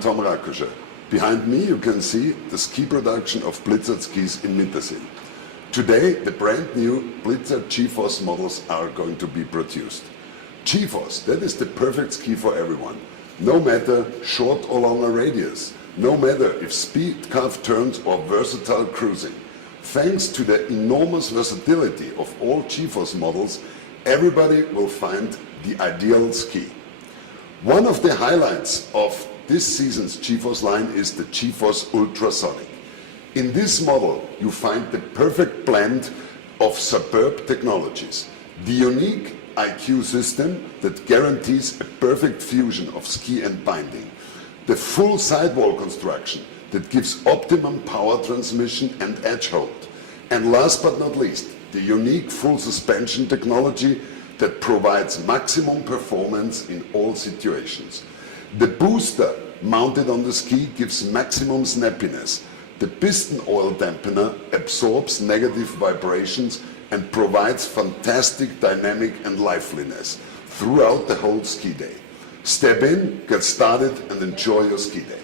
I'm Tom Rakuscher. Behind me you can see the ski production of Blizzard skis in Mittersill. Today the brand new Blizzard GeForce models are going to be produced. GeForce, that is the perfect ski for everyone. No matter short or longer radius, no matter if speed curve turns or versatile cruising. Thanks to the enormous versatility of all GeForce models, everybody will find the ideal ski. One of the highlights of this season's GeForce line is the GeForce Ultrasonic. In this model you find the perfect blend of superb technologies. The unique IQ system that guarantees a perfect fusion of ski and binding. The full sidewall construction that gives optimum power transmission and edge hold. And last but not least, the unique full suspension technology that provides maximum performance in all situations. The booster mounted on the ski gives maximum snappiness. The piston oil dampener absorbs negative vibrations and provides fantastic dynamic and liveliness throughout the whole ski day. Step in, get started and enjoy your ski day.